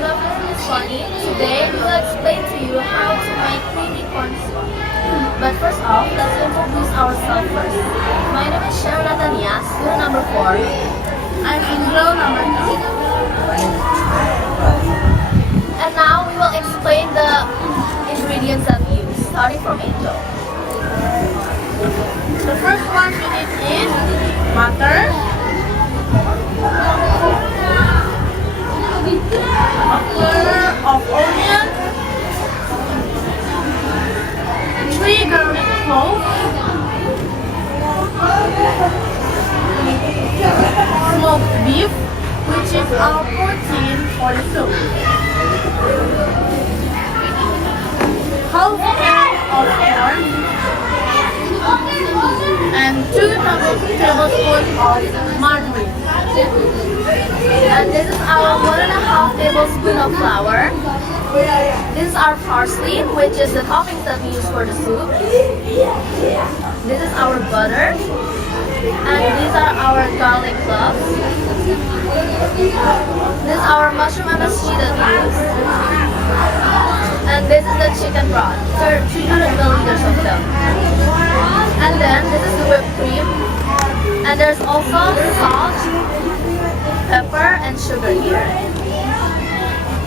Good afternoon, Miss Connie. Today we will explain to you how to make creamy corn soup. But first off, let's introduce ourselves first. My name is Aletheia, student number 4. I'm Angel, number 2. And now we will explain the ingredients that we use, starting from Angel. The first one we need is butter, a quarter of onion, 3 garlic cloves, smoked beef, which is our protein for the soup, half can of corn, and 2 tablespoons of margarine. And this is our 1.5 tablespoon of flour. This is our parsley, which is the toppings that we use for the soup. This is our butter. And these are our garlic cloves. This is our mushroom MSG that we use. And this is the chicken broth. There are 300 milliliters of them. And then this is the whipped cream. And there's also salt, pepper, and sugar here.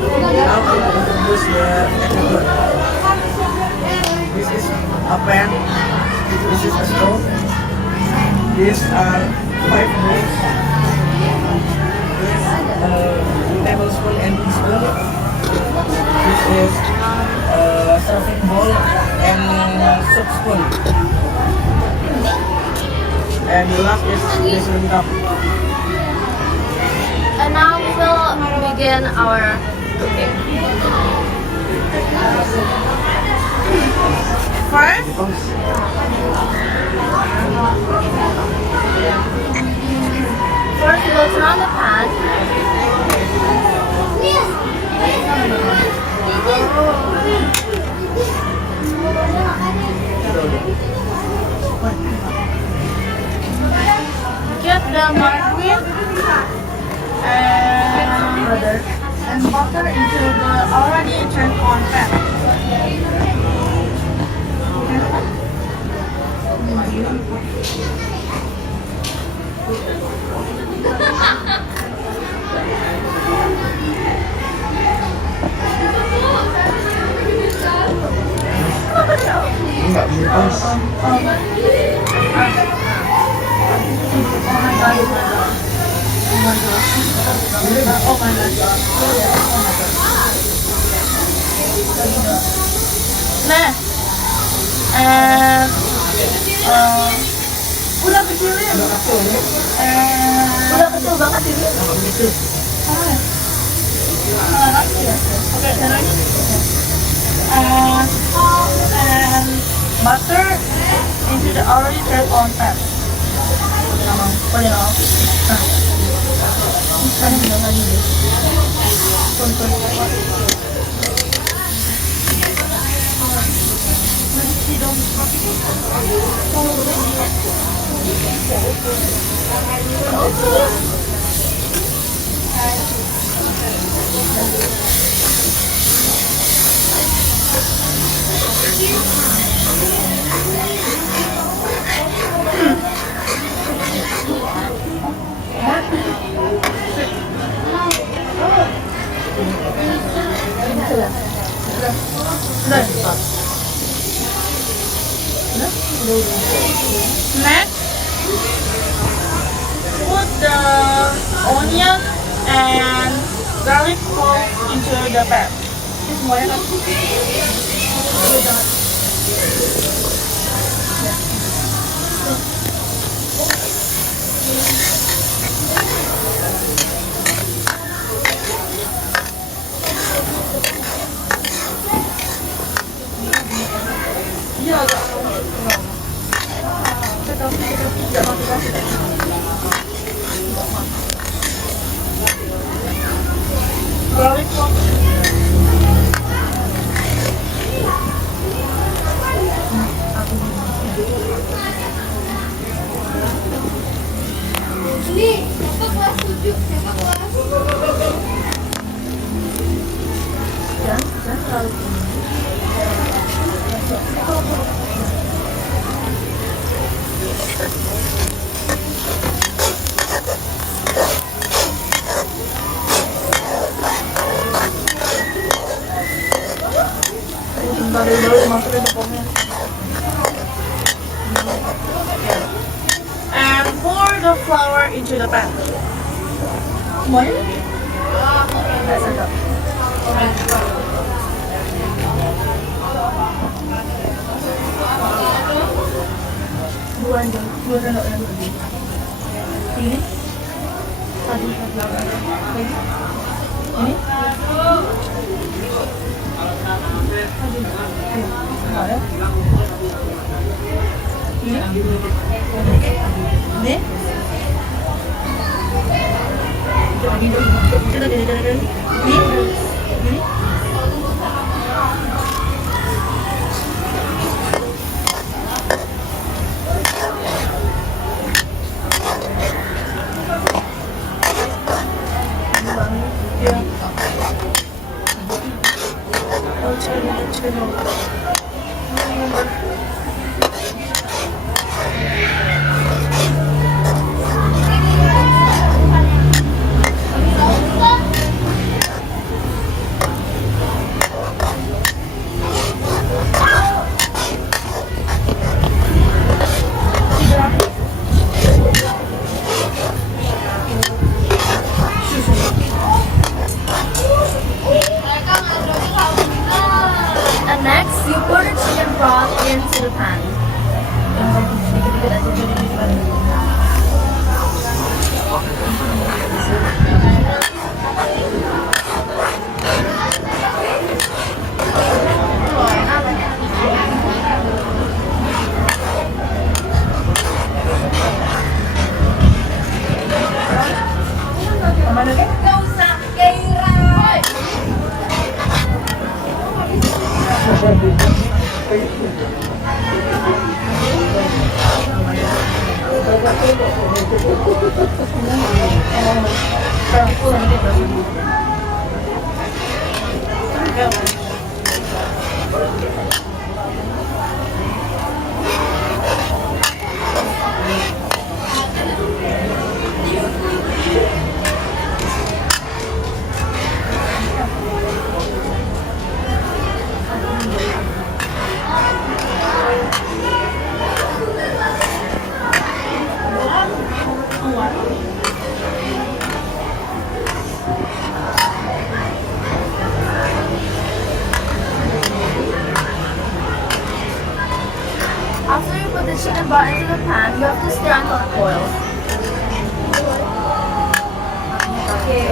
Now to introduce the equipment. This is a pan. This is a stove. These are 5 bowls. This tablespoon and teaspoon. This is a serving bowl and soup spoon. And the last is this cup. And now we will begin our cooking. First, we will turn on the pan. Get the margarine and butter into the already turned on pan. Enggak bungkus. Nah, and udah kecilin. Udah kecil banget ini. Oke, dan lagi. Salt and butter into the already turned on pan. Put it off. Next, put the onion and garlic clove into the pan. Garlic clove. And pour the flour into the pan. And next, you pour the chicken broth into the pan. After you put the chicken broth into the pan, you have to stir until it boils. Okay.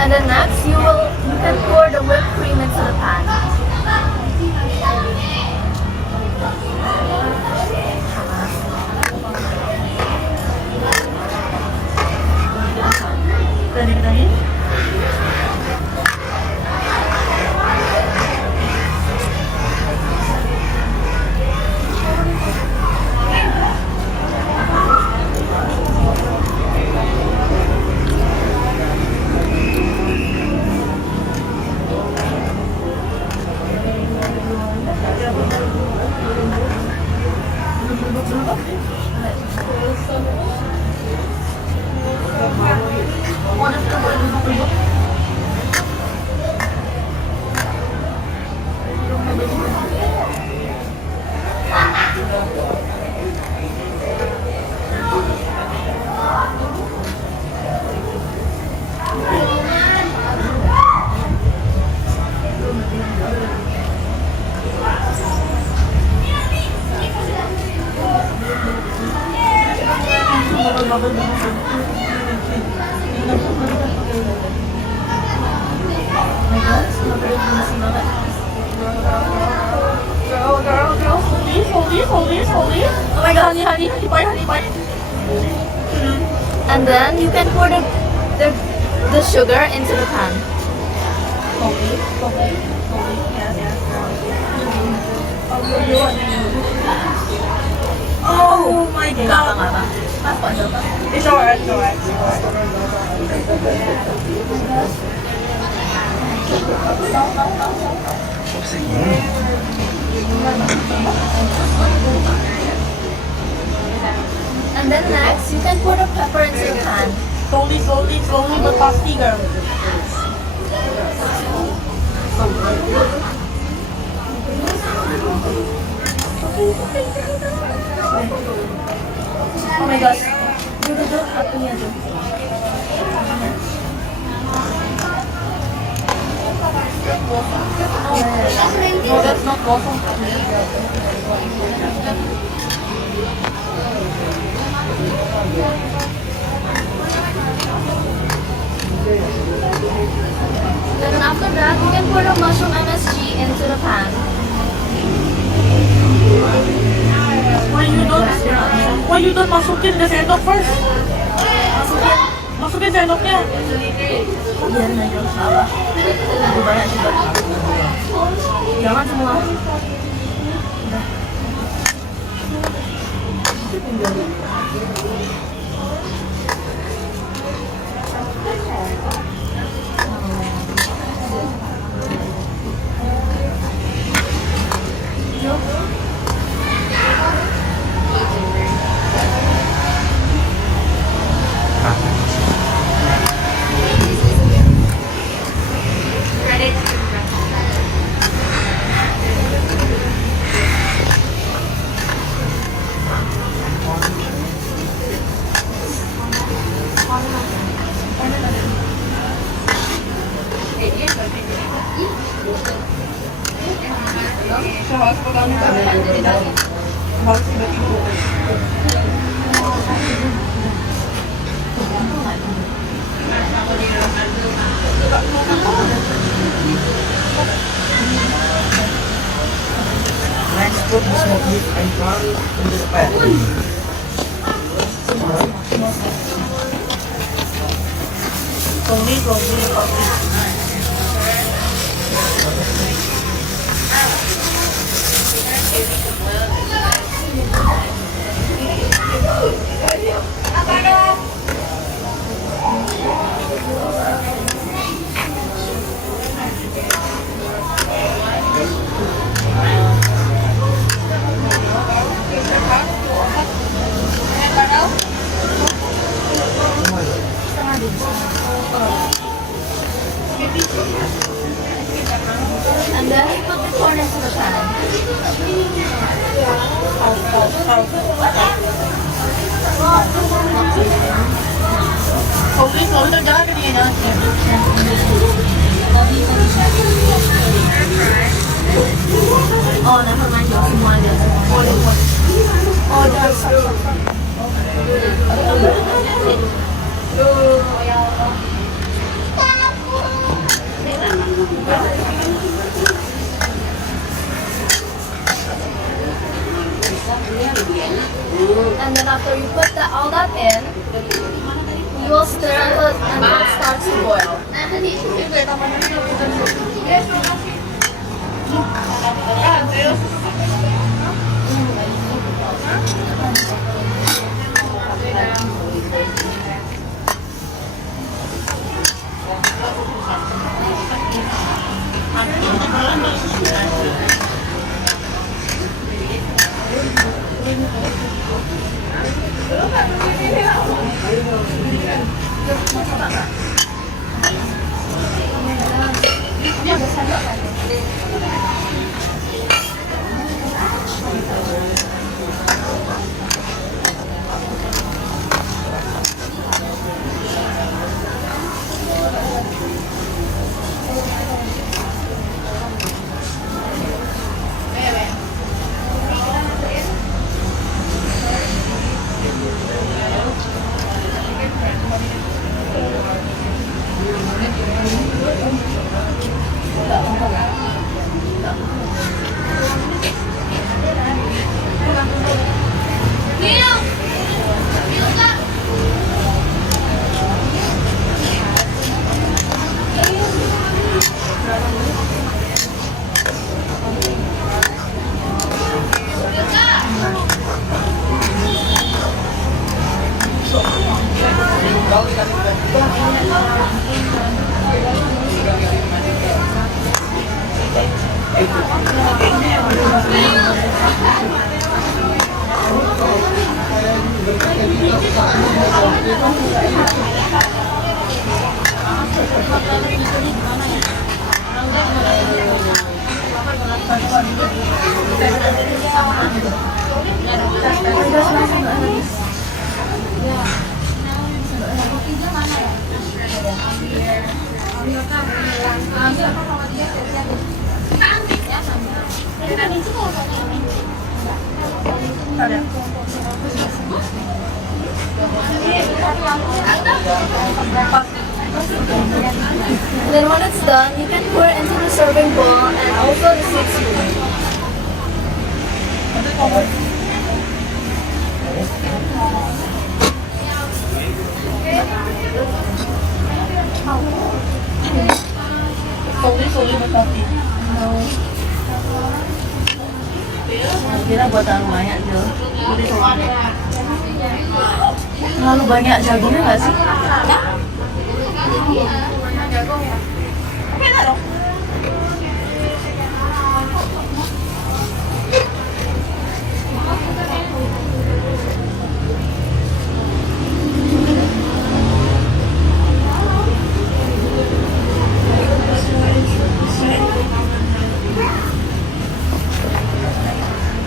And then next, you can pour the whipped cream into the pan. my god, honey, bye. And then you can pour the sugar into the pan. Oh my god. It's alright. And then next, you can pour the pepper into the pan. Slowly, but fastly, girl. Oh my gosh. Do. Apa niya do? No, that's not waffle. Then after that, you can pour the mushroom MSG into the pan. Why you don't masukin the sendok first? Masukin sendoknya. Biar mereka salah. Lebih banyak juga. Jangan semua. Next, put the smoked meat and corn into the pan. Slowly. And then you put the corn into the pan. Slowly, jangan ketinggian. Oh, never mind. Yung semuanya. Oh, jangan stop. And then after you put all that in, you will stir until it starts to boil. Ada sendok kan? And then when it's done, you can pour it into the serving bowl and also the 6 spoon. Soli-soli berkati. Kira buat taruh banyak je. Terlalu banyak jagungnya nggak sih? Oke, taruh.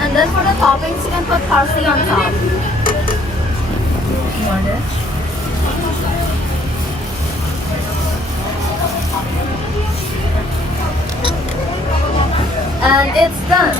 And then for the toppings, you can put parsley on top. Gimana? And it's done.